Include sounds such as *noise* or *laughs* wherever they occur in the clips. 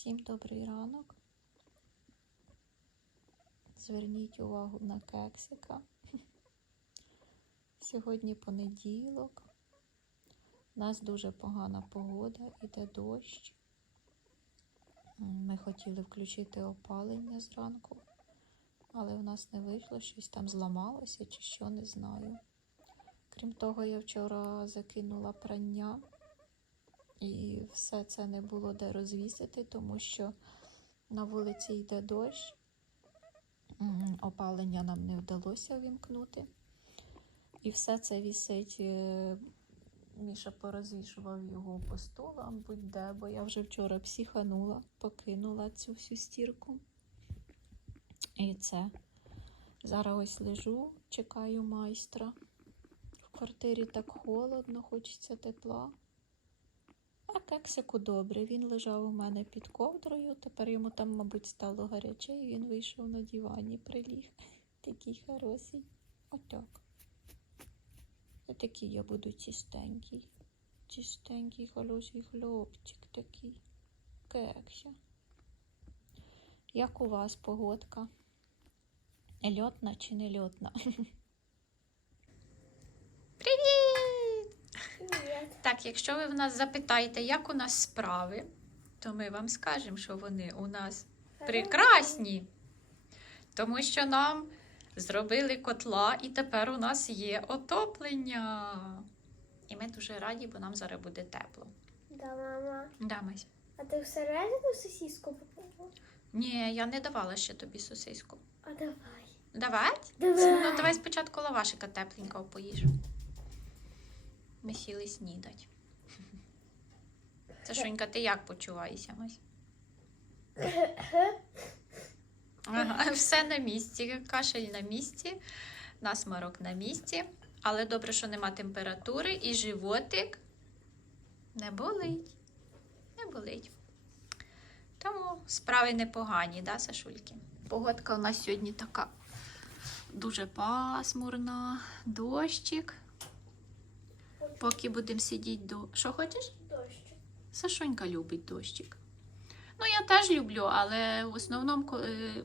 Всім добрий ранок. Зверніть увагу на кексика. *laughs* Сьогодні понеділок. У нас дуже погана погода, іде дощ. Ми хотіли включити опалення зранку, але у нас не вийшло, щось там зламалося чи що, не знаю. Крім того, я вчора закинула прання. І все це не було де розвісити, тому що на вулиці йде дощ. Опалення нам не вдалося вімкнути. І все це вісить. е, Міша порозвішував його по столам, будь-де, бо я вже вчора психанула, покинула цю всю стірку. І це. Зараз ось лежу, чекаю майстра. В квартирі так холодно, хочеться тепла. А кексику добре. Він лежав у мене під ковдрою. Тепер йому там, мабуть, стало гаряче, і він вийшов на дивані, приліг. *laughs* Такий хороший. Отак. Отакий я буду чистенький. Чистенький, хороший хлопчик такий. Кекся. Як у вас погодка? Льотна чи не льотна? *laughs* Так, якщо ви в нас запитаєте, як у нас справи, то ми вам скажемо, що вони у нас прекрасні. Тому що нам зробили котла, і тепер у нас є отоплення. І ми дуже раді, бо нам зараз буде тепло. Да, мама. Да, Мась? А ти всередину сосиску попробувала? Ні, я не давала ще тобі сосиску. А давай. Давать? Давай. Ну, давай спочатку лавашика тепленького поїж. Ми сіли снідать. Сашунька, ти як почуваєшся, Мась? Ага, все на місці. Кашель на місці, насморок на місці. Але добре, що нема температури і животик не болить. Не болить. Тому справи непогані, да, Сашульки? Погодка у нас сьогодні така дуже пасмурна, дощик. Поки будемо сидіти до. Що хочеш? Дощ. Сашонька любить дощик. Ну, я теж люблю, але в основному ко- е,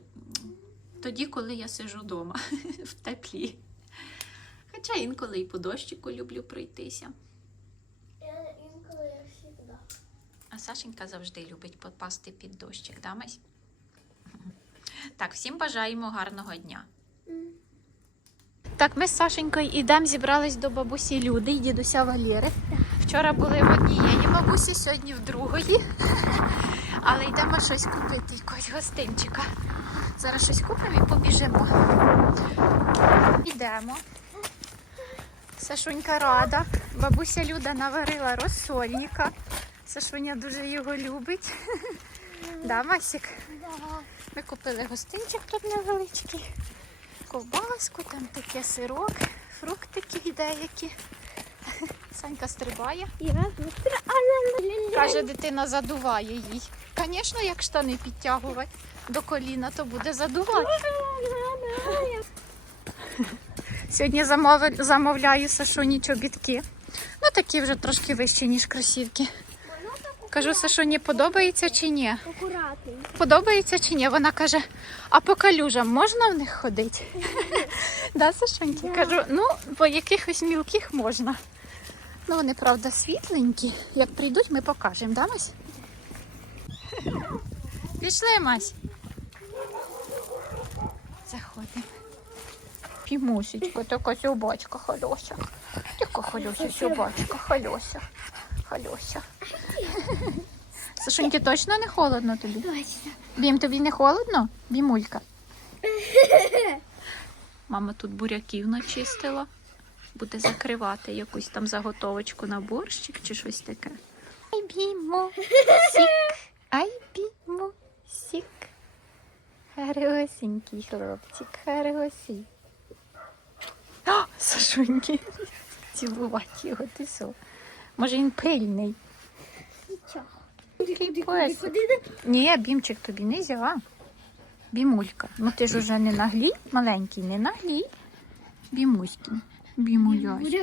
тоді, коли я сижу вдома *laughs* в теплі. Хоча інколи і по дощику люблю пройтися. Я інколи я завжди. А Сашенька завжди любить попасти під дощик, да, Мась? Так, всім бажаємо гарного дня. Так, ми з Сашенькою йдемо, зібрались до бабусі Люди і дідуся Валєри. Вчора були в однієї бабусі, сьогодні в другої. Але йдемо щось купити, якогось гостинчика. Зараз щось купимо і побіжимо. Йдемо. Сашунька рада. Бабуся Люда наварила розсольника. Сашуня дуже його любить. Да, Масік? Ми купили гостинчик тут невеличкий, ковбаску, там таке сирок, фруктики деякі. *laughs* Санька стрибає. Каже, дитина задуває їй. Звісно, як штани підтягувати до коліна, то буде задувати. Сьогодні замовляю Сашуні чобітки. Ну, такі вже трошки вищі, ніж кросівки. Кажу, Сашуні, подобається чи ні? Акуратний. Подобається чи ні? Вона каже, а по калюжам можна в них ходити? *laughs* да, Сашоньки? Кажу, ну, по якихось мілких можна. Ну, вони, правда, світленькі. Як прийдуть, ми покажемо, да, Мась? *laughs* Пішли, Мась. Заходимо. Пімусечка, така собачка хальося. Така хальося собачка, хальося. Хальося. Сашоньки, точно не холодно тобі? Точно. Бім, тобі не холодно? Бімулька. *laughs* Мама тут буряків начистила. Буде закривати якусь там заготовочку на борщик чи щось таке. Ай бімо, сік. Ай бімо, сік. Хорошенький хлопчик, хороший. *gasps* Сашуньки. *laughs* Цілувати його ти що? Може він пильний. Ось. Ні, бімчик тобі не взяла. Бімулька. Ну ти ж уже не наглій, маленький, не наглій. Бімуський. Бімулясь.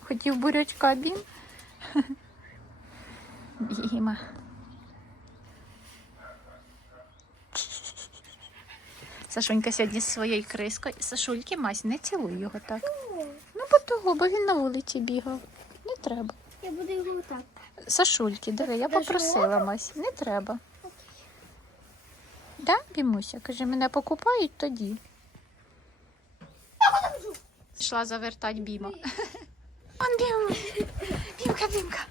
Хотів бурячка бім. Біма. Сашунька сьогодні з своєю крискою. Сашульки мазь, не цілуй його так. Ну, бо того, бо він на вулиці бігав. Не треба. Я буду його так. Сашульки, диви, я попросила Мась, не треба. Да, Бімуся? Каже, мене покупають тоді. Пішла завертати Біма. Он Бім. Бімка, Бімка.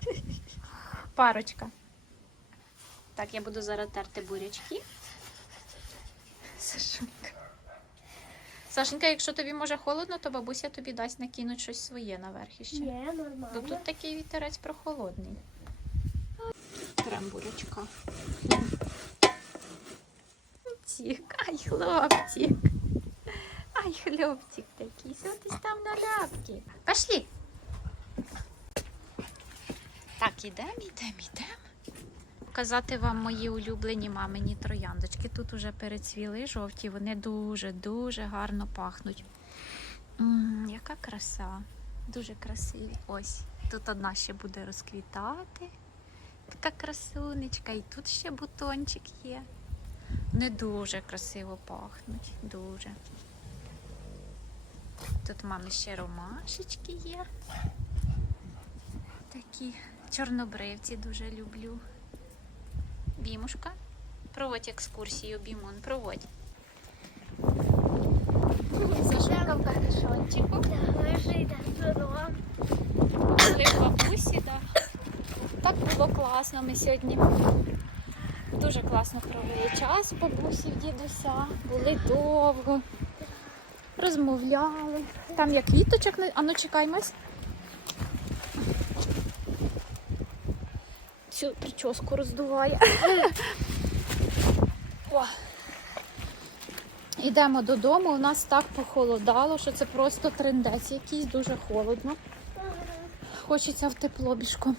Парочка. Так, я буду зараз терти бурячки. Сашунька. Сашенька, якщо тобі може холодно, то бабуся тобі дасть накинуть щось своє наверх іще. Є, Бо тут такий вітерець прохолодний. Прям бурячка. Ай, хлопчик. Ай, хлопчик такий. Що там на ляпки? Пошли. Так, ідемо, ідемо, ідемо. Показати вам мої улюблені мамині трояндочки. Тут уже перецвіли жовті, вони дуже-дуже гарно пахнуть. Яка краса. Дуже красиві. Ось. Тут одна ще буде розквітати. Така красунечка. І тут ще бутончик є. Не дуже красиво пахнуть. Дуже. Тут мами ще ромашечки є. Такі чорнобривці дуже люблю. Бімушка. Проводь екскурсію, Бімон, проводь. Сашенька в капюшончику. Лежи, так, додому. Були в бабусі, да. так було класно. Ми сьогодні дуже класно провели час в бабусі дідуся. Були довго, розмовляли. Там як квіточок, а ну чекаймось. Цю прическу роздуває. О. Йдемо додому. У нас так похолодало, що це просто трендець якийсь, дуже холодно. Хочеться в тепло бішко.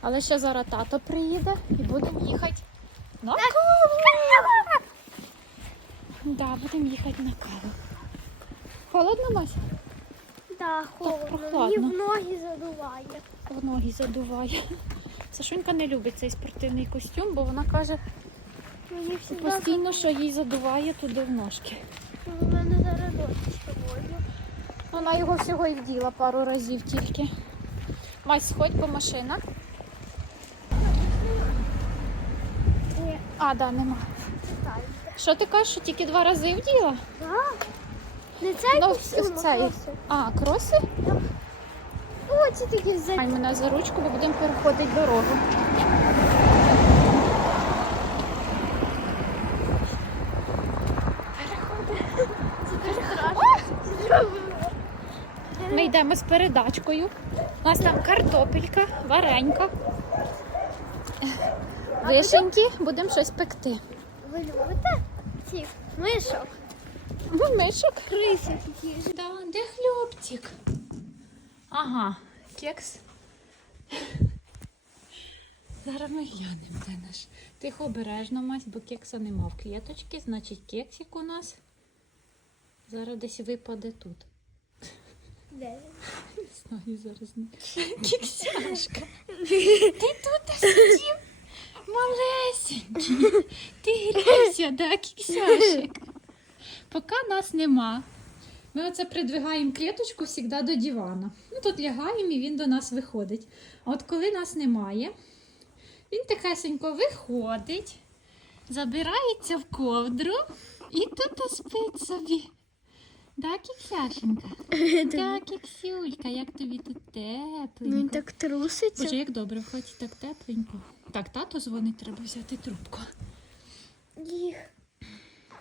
Але ще зараз тато приїде і будемо їхати на каву. Да, будемо їхати на каву. Холодно, Мась? Да, холодно. Мені в ноги задуває. В ноги задуває. Сашунька не любить цей спортивний костюм, бо вона каже Мені постійно, що їй задуває туди в ножки. У мене зараз дощ сьогодні. Вона його всього і вділа пару разів тільки. Мась, сходь по машинах. Ні, А, да, нема. Що ти кажеш, що тільки два рази вділа? Да? Не цей Ну, костюм, в цей. а. А, кроси? О, ці такі за... Ай мене за ручку, бо будемо переходити дорогу. Ми йдемо з передачкою. У нас там картопелька, варенька. Вишеньки, будемо щось пекти. Ви любите цих мишок? Мишок. Криси такі. Да, де хлопчик? Ага, кекс. Зараз ми глянемо, де наш. Тихо обережно, мась, бо кекса нема в квіточці, значить кексик у нас зараз десь випаде тут. Де? Не знаю зараз. Не. Кексяшка. *laughs* Ти тут сидів? Малесенький. Ти грівся, да, кексяшик? Поки нас нема. Ми оце придвигаємо клеточку завжди до дивана. Ну, тут лягаємо і він до нас виходить. А от коли нас немає, він тихесенько виходить, забирається в ковдру і тут спить собі. Да, кіксяшенька? Так, кіксюлька, *laughs* як тобі тут тепленько. Він так труситься. Боже, як добре, в хаті так тепленько. Так, тато дзвонить, треба взяти трубку. Їх.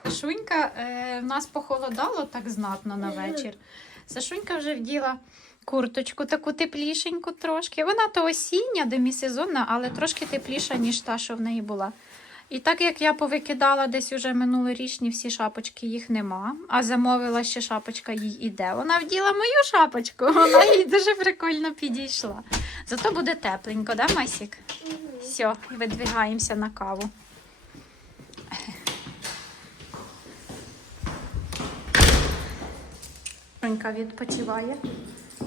Сашунька, е, в нас похолодало так знатно на вечір. Сашунька вже вділа курточку таку теплішеньку трошки. Вона то осіння, демісезонна, але трошки тепліша, ніж та, що в неї була. І так як я повикидала десь уже минулорічні всі шапочки, їх нема. А замовила ще шапочка їй іде. Вона вділа мою шапочку, *laughs* вона їй дуже прикольно підійшла. Зато буде тепленько, да, Масік? Все, видвигаємося на каву. Сонька відпочиває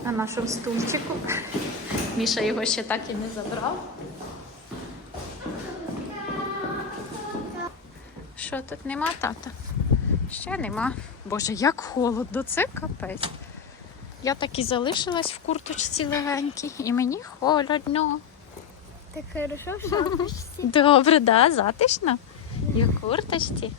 на нашому стульчику. Міша його ще так і не забрав. Що тут нема тата? Ще нема. Боже, як холодно, це капець. Я так і залишилась в курточці легенькій, і мені холодно. Так хорошо в шапочці. Добре, да, затишно. І в курточці.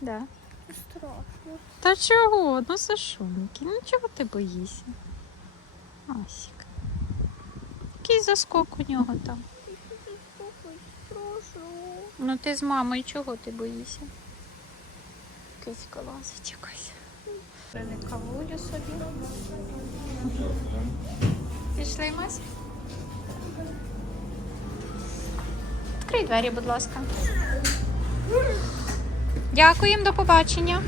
Да. Страшно. Та чого? Ну, Сашуньки, ну чого ти боїшся? Асік. Який заскок у нього там. Ну ти з мамою чого ти боїшся? Кицька лазить якась. Кавулю собі. Пішли Мась? Відкрий двері, будь ласка. Дякуємо, до побачення.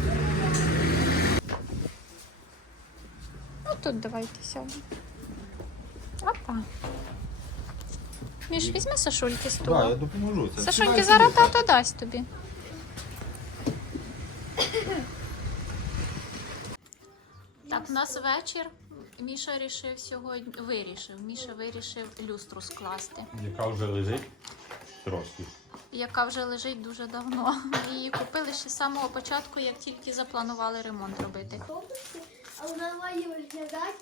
Ну тут давайте сядемо. Опа. Міш, візьми Сашульки стула. Так, я допоможу. Це Сашуньки, сідай зараз тато дасть тобі. Так, у нас вечір. Міша рішив сьогодні. Вирішив. Міша вирішив люстру скласти, Яка вже лежить трошки. яка вже лежить дуже давно. Ми її купили ще з самого початку, як тільки запланували ремонт робити. А вона має виглядати.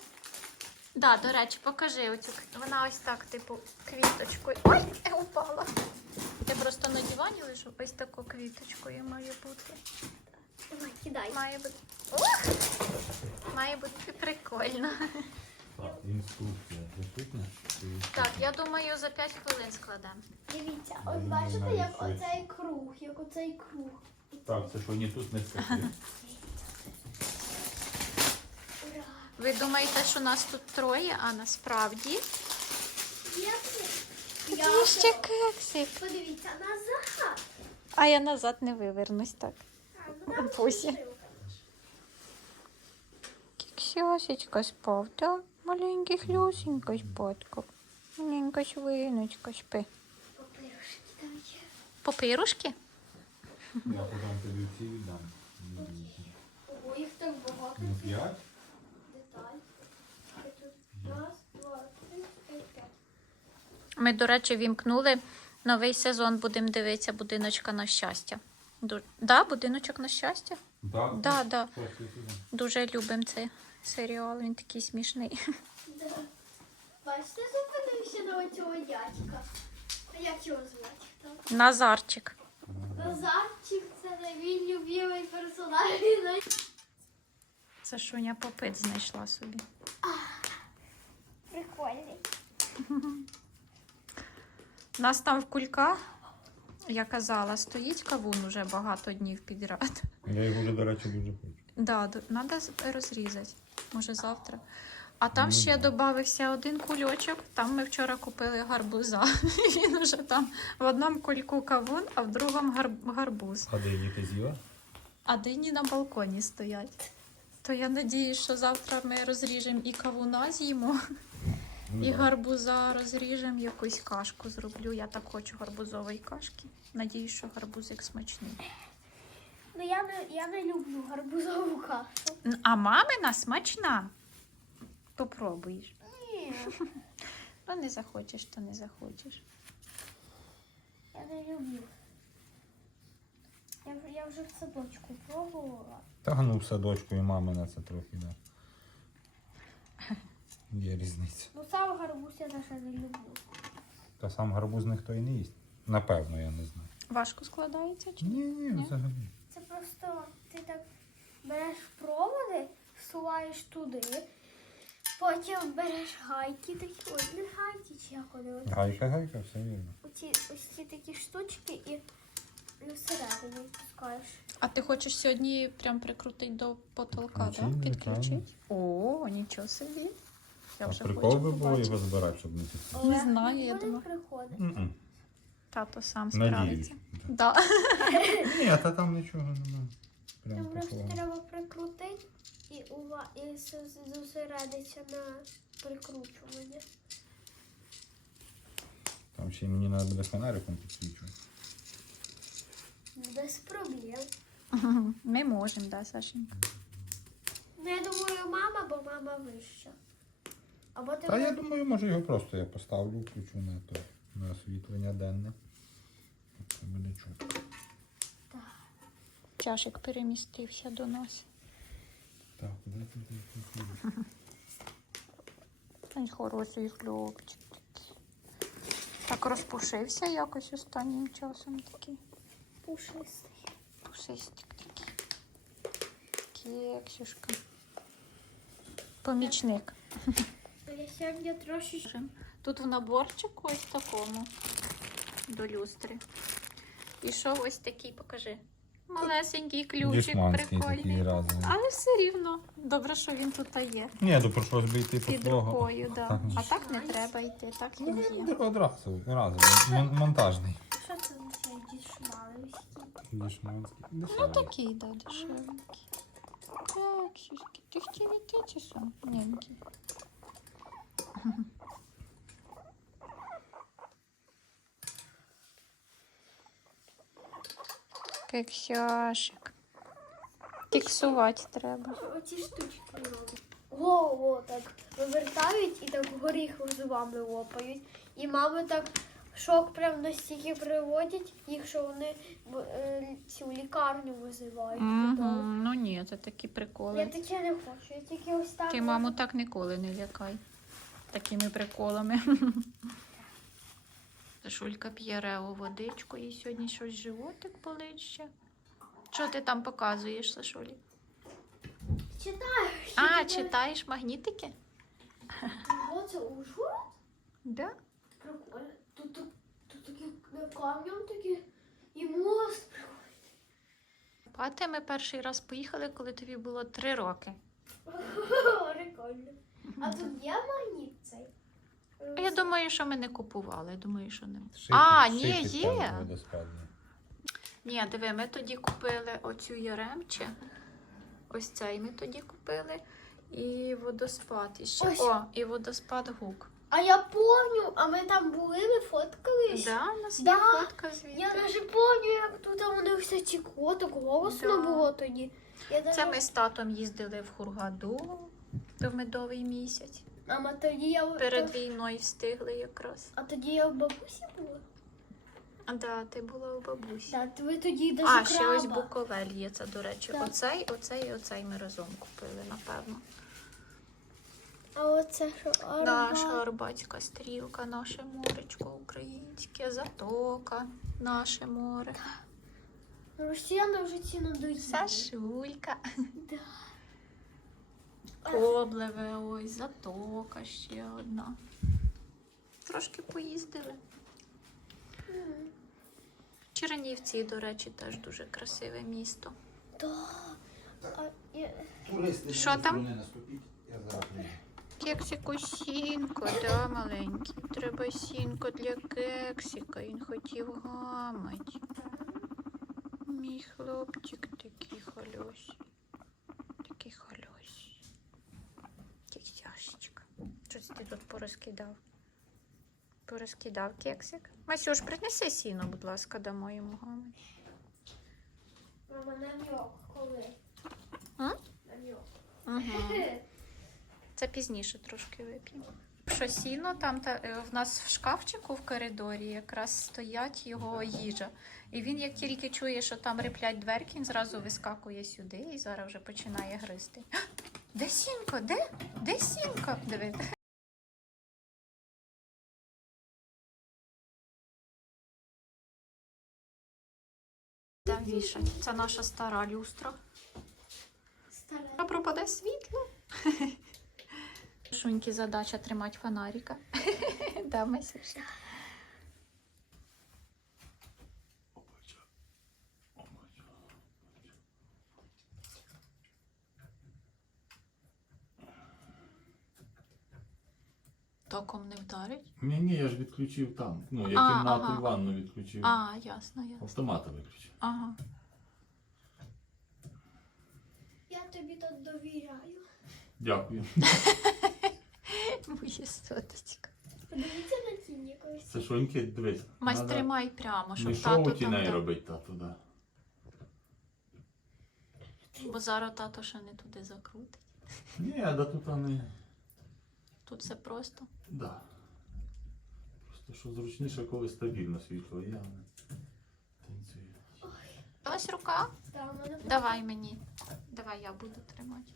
Да, до речі, покажи оцю. к- Вона ось так, типу, квіточкою. Ой, я упала. Я просто на дивані лежу, ось таку квіточкою має бути. Давай, кидай. Має бути. Ох! Має бути прикольно. Так, інструкція присутня. Так, я думаю, за 5 хвилин складемо. Дивіться, Я ось бачите, як оцей круг, як оцей круг. Так, це що ні тут не скажи. *laughs* Ви думаєте, що нас тут троє, а насправді. Я Є ще кексик. Подивіться, назад. А я назад не вивернусь так. А, ну жилка. Кексясечка спав, так? Маленький хлюсенька спадка. Маленька свиночка спи. Папирушки там є. Попирушки? Я потім тобі всі віддам. Ого, їх так багато. Ну, п'ять. Деталь. І тут раз, два, три, чотири, п'ять. Ми, до речі, вімкнули новий сезон, будемо дивитися будиночка на щастя. Ду... Да, будиночок на щастя? Так? Да, да. Дуже любимо цей серіал, він такий смішний. Да. Бачите, зупинився на оцього дядька. А як його звати? Назарчик. Назарчик це не мій любимий персонаж. На- Сашуня попит знайшла собі. Прикольний. *laughs* У нас там в кульках, я казала, стоїть кавун уже багато днів підряд. Я його вже, до речі, дуже хочу. Да, треба розрізати. Може завтра. А там Ну, ще да. додався один кульочок. Там ми вчора купили гарбуза. *laughs* Він уже там в одному кульку кавун, а в другому гар- гарбуз. А її ти з'їла? А дині на балконі стоять. То я надіюсь, що завтра ми розріжемо і кавуна з'їмо, *laughs* і гарбуза розріжемо, якусь кашку зроблю. Я так хочу гарбузової кашки. Надіюсь, що гарбузик смачний. Ну я не, я не люблю гарбузову кашу. А мамина смачна. Попробуєш. Ні, *laughs* Ну, не захочеш, то не захочеш. я не люблю. Я, вже- я вже в садочку пробувала. Та ну в садочку і мами на це трохи, да. *laughs* Є різниця. Ну сам гарбуз я навіть не люблю. Та сам гарбуз ніхто і не їсть. Напевно, я не знаю. Важко складається чи? Ні, ні, Ні? взагалі. Це просто ти так береш проводи, всуваєш туди, потім береш гайки такі, ой, не гайки чи як вони. оці- Гайка, гайка, все вірно. Оці ось ці такі штучки і, і всередину пускаєш. А ти хочеш сьогодні прям прикрутити до потолка, так? чи Підключити? О, нічого собі. Я А вже прикол хочу би було побачити. його збирати, щоб не тісно. Але знаю, я вони думаю. приходить. М-м. Тато сам Надіюсь. справиться. Да. *laughs* Ні, та там нічого немає. Там Прям просто такого. треба прикрутити і, ува... і зос- зосередитися на прикручуванні. Там ще й мені треба буде фонариком підсвічувати. Без проблем. Ми можемо, да, Сашенька? Ну, я думаю, мама, бо мама вища. Або ти Та я думаю, може його просто я поставлю, включу на то. на освітлення денне. Це буде чутко. Чашик перемістився до нас. Так, куди ти тут? Він хороший хлопчик. такий. Так розпушився якось останнім часом такий. Пушистий. Пушистик такий. Кексюшка. Помічник. Я сьогодні трошечки. Тут в наборчику ось такому до люстри. І що ось такий, покажи. Малесенький ключик, Дішманський прикольний. такий разом. Але все рівно. Добре, що він тут є. Ні, то прийшлось би йти по Під рукою, да. А так не треба йти, так він є. Одразу, одразу. Мон- монтажний. Що це за дішмалевський? Дішманський. Ну такий, да, дешевенький. Так, сюськи. Ти хотів чи що? Кексяшик. Кексувати треба. Оці штучки роблять. Голову так вивертають і так горіх зубами лопають. І мами так шок прям настільки приводять їх, що вони е, цю лікарню визивають. додому. Ну ні, це такі приколи. Я таке не хочу, я тільки ось так. Ти маму так ніколи не лякай. Такими приколами. *laughs* Сашулька п'є рео водичку і сьогодні щось животик болить ще. Що ти там показуєш, Сашулі? Читаю. А, читаєш магнітики? О, це Ужгород? Да. Прикольно. Тут, тут, тут такі на камням такі і мост. приходить. Пати ми перший раз поїхали, коли тобі було три роки. *laughs* Прикольно. А тут є магніт? А я думаю, що ми не купували. Думаю, що не. Шити- А, ні, шити є. там водоспадні. Ні, диви, ми тоді купили оцю яремче. Ось цей ми тоді купили. І водоспад іще. Ось. О, і водоспад гук. А я помню, а ми там були, ми фоткались. Да, у нас є Да. фотка звідти. Я навіть помню, як тут у них все тікло, так голосно Да. було тоді. Я Це даже... ми з татом їздили в Хургаду в медовий місяць. А ми тоді я Перед війною встигли якраз. А тоді я в бабусі була. А да, ти була у бабусі. Так, ви тоді даже А, ще ось буковель є, це, до речі. Так. Оцей, оцей і оцей ми разом купили, напевно. А оце що? Арба. Наша Арбатська стрілка, наше моречко українське, затока, наше море. Росіяни вже ці надоїли. Сашулька. Да. Коблеве, ось, затока ще одна. Трошки поїздили. Чернівці, до речі, теж дуже красиве місто. Да. Туристи Що можуть там? мене наступити, я зараз прийду. Кексику сінко, да, маленький. Треба сінко для кексика. Він хотів гамать. Мій хлопчик такий хольосий. Такий хольосий. Кексяшечка. Щось ти тут порозкидав. Порозкидав кексик. Масюш, принеси сіно, будь ласка, дамо йому гамать. Мама, намек коли? А? Намек. Угу. *laughs* Це пізніше трошки вип'ємо. Що сіно там та е, в нас в шкафчику в коридорі якраз стоять його їжа. І він, як тільки чує, що там риплять дверки, він зразу вискакує сюди і зараз вже починає гризти. Де сінко? Де? Де сінко? Диви. Там вішать. Це наша стара люстра. Старе. А пропаде світло. Шуньки задача тримати фонарика. *laughs* Да, Масюша. Током не вдарить? Ні, ні, я ж відключив там. Ну, я А, кімнату ага. і ванну відключив. А, ясно, ясно. Автомата виключив. Ага. Я тобі тут довіряю. Дякую. *laughs* Моє соточка. Подивіться на тінь якось. Це шоньки, дивись. Мась, надо тримай прямо, щоб Не тато шоу там... тіней робить тату, да. Бо зараз тато ще не туди закрутить. Ні, да тут вони. Тут все просто. Да. Просто що зручніше, коли стабільно світло є, а не танцює. Ось рука. В мене... Давай мені. Давай я буду тримати.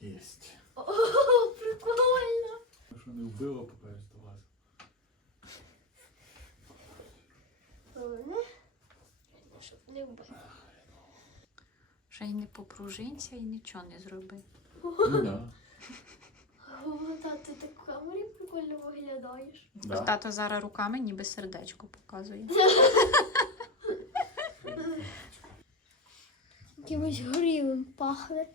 Єсть. О, *laughs* прикольно. Що не вбило, поки вас. Головне, щоб не вбив. Вже й не попружинься і нічого не зроби. Ну да. О, та ти так в камері прикольно виглядаєш. да. Тато зараз руками ніби сердечко показує. Якимось горілим пахне.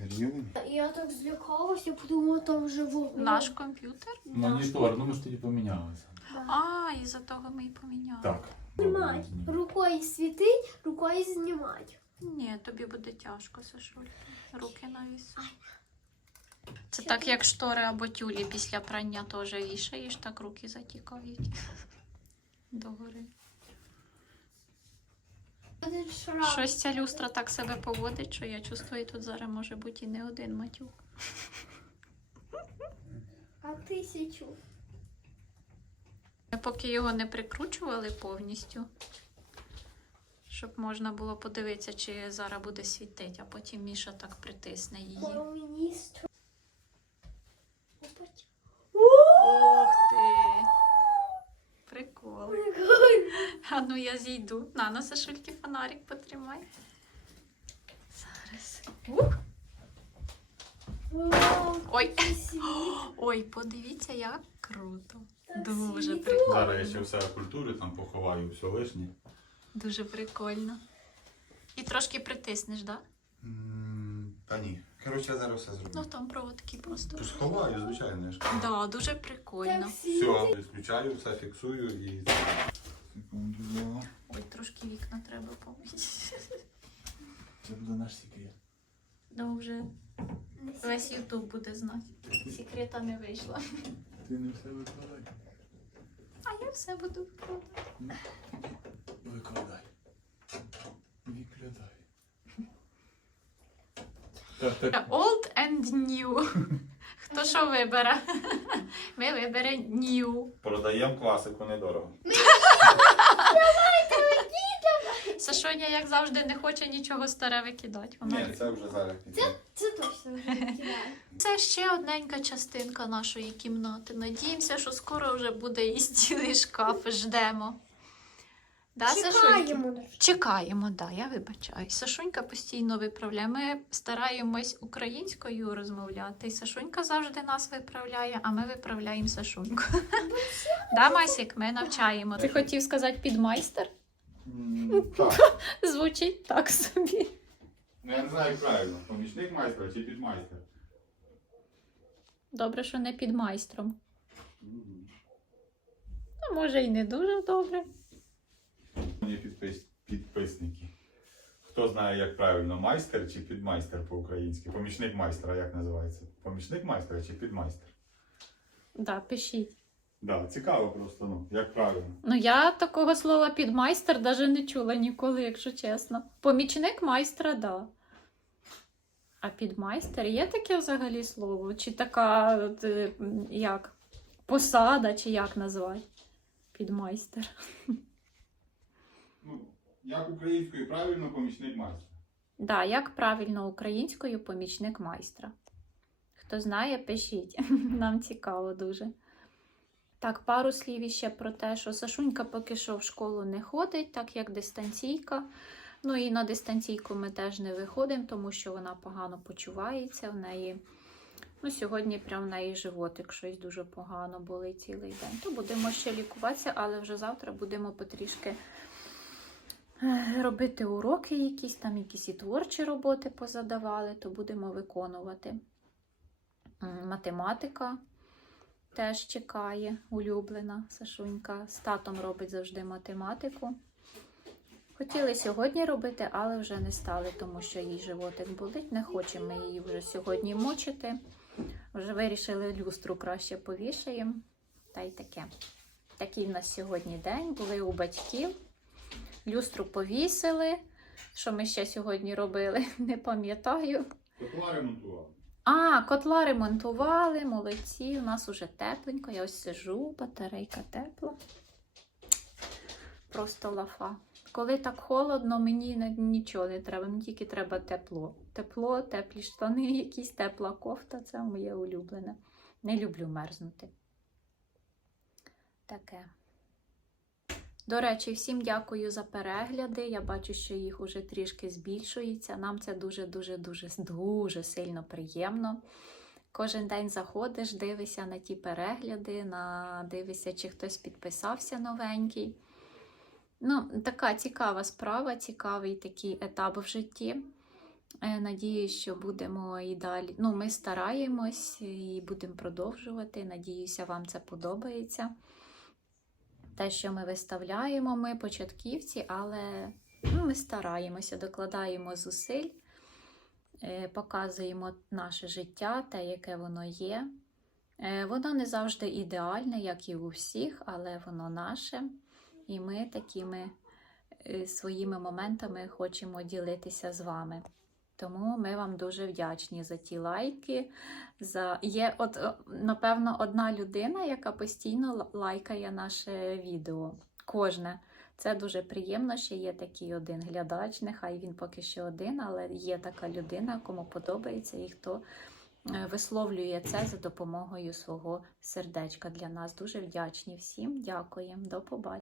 Гріли? Я так злякалася, подумала, там вже вогонь. Наш комп'ютер? Монітор, ну ми ж тоді помінялися. А, і за того ми і поміняли. Так. Знімай. Рукою світить, рукою знімай. Ні, тобі буде тяжко, Сашуль. Руки навіс. Це так, як штори або тюлі після прання теж вішаєш, так руки затікають. Догори. Щось ця люстра так себе поводить, що я чувствую, тут зараз може бути і не один матюк. А тисячу. Ми поки його не прикручували повністю, щоб можна було подивитися, чи зараз буде світити, а потім Міша так притисне її. Ух ти! Прикол. Прикольно. А ну я зійду. На, на Сашульки фонарик потримай. Зараз. Ух! Ой! Ой, подивіться, як круто. Дуже прикольно. Зараз я ще все культури там поховаю, все лишнє. Дуже прикольно. І трошки притиснеш, так? Да? Та ні. Коротше, я зараз все зроблю. Ну там проводки просто. Тож ховаю, звичайно, я ж кажу. Да, дуже прикольно. Все, відключаю, все фіксую і. Секунду, два. Ой, трошки вікна треба помити. Це буде наш секрет. Ну вже весь. Ютуб буде знати. Секрета не вийшла. Ти не все викладай. А я все буду вкладати. Викладай. Викладай. Old and new. *laughs* Хто що вибере? Ми вибере new. Продаємо класику недорого. Сашоня, як завжди, не хоче нічого старе викидати. Вона... Ні, це вже зараз піде. Це точно не. Це ще одненька частинка нашої кімнати. Надіємося, що скоро вже буде і цілий шкаф. Ждемо. Да, Чекаємо. на Чекаємо, да, я вибачаюсь. Сашунька постійно виправляє. Ми стараємось українською розмовляти. І Сашунька завжди нас виправляє, а ми виправляємо Сашуньку. Да, Масік, ми навчаємо. Ти хотів сказати підмайстер? *laughs* Так. Звучить так собі. Ну я не знаю як правильно. Помічник майстра чи підмайстер. Добре, що не під майстром. Ну, може, і не дуже добре. Мені підпис... підписники. Хто знає, як правильно, майстер чи підмайстер по-українськи? Помічник майстра, як називається? Помічник майстра чи підмайстер? Да, пишіть. Да, цікаво просто, ну, як правильно. Ну, я такого слова підмайстер навіть не чула ніколи, якщо чесно. Помічник майстра, да. А підмайстер є таке взагалі слово? Чи така от, е, як посада, чи як назвати? Підмайстер. *laughs* Ну, як українською правильно, помічник майстра. Да, як правильно українською помічник майстра. Хто знає, пишіть. *laughs* Нам цікаво дуже. Так, пару слів іще про те, що Сашунька поки що в школу не ходить, так як дистанційка. Ну і на дистанційку ми теж не виходимо, тому що вона погано почувається. В неї ну, сьогодні прям в неї животик щось дуже погано болить цілий день. То будемо ще лікуватися, але вже завтра будемо потрішки робити уроки, якісь там, якісь і творчі роботи позадавали, то будемо виконувати. Математика теж чекає, улюблена Сашунька. З татом робить завжди математику. Хотіли сьогодні робити, але вже не стали, тому що їй животик болить. Не хочемо її вже сьогодні мучити. Вже вирішили люстру краще повішаємо. Та й таке. Такий в нас сьогодні день. Були у батьків. Люстру повісили. Що ми ще сьогодні робили, *laughs* не пам'ятаю. Котла ремонтував. А, котла ремонтували, молодці. У нас уже тепленько. Я ось сижу, батарейка тепла. Просто лафа. Коли так холодно, мені нічого не треба, мені тільки треба тепло. Тепло, теплі штани, *laughs* якісь тепла кофта це моє улюблене. Не люблю мерзнути. Таке. До речі, всім дякую за перегляди. Я бачу, що їх уже трішки збільшується. Нам це дуже-дуже дуже дуже сильно приємно. Кожен день заходиш, дивишся на ті перегляди, на дивишся, чи хтось підписався новенький. Ну, така цікава справа, цікавий такий етап в житті. Е, Надіюсь, що будемо і далі. Ну, ми стараємось і будемо продовжувати. Надіюся, вам це подобається. Те, що ми виставляємо, ми початківці, але ну, ми стараємося, докладаємо зусиль, е, показуємо наше життя, те, яке воно є. Е, Воно не завжди ідеальне, як і у всіх, але воно наше. І ми такими е, своїми моментами хочемо ділитися з вами. Тому ми вам дуже вдячні за ті лайки. За... Є, от, е, напевно, одна людина, яка постійно лайкає наше відео. Кожне. Це дуже приємно, що є такий один глядач. Нехай він поки що один, але є така людина, кому подобається і хто е, висловлює це за допомогою свого сердечка для нас. Дуже вдячні всім. Дякуємо. До побачення.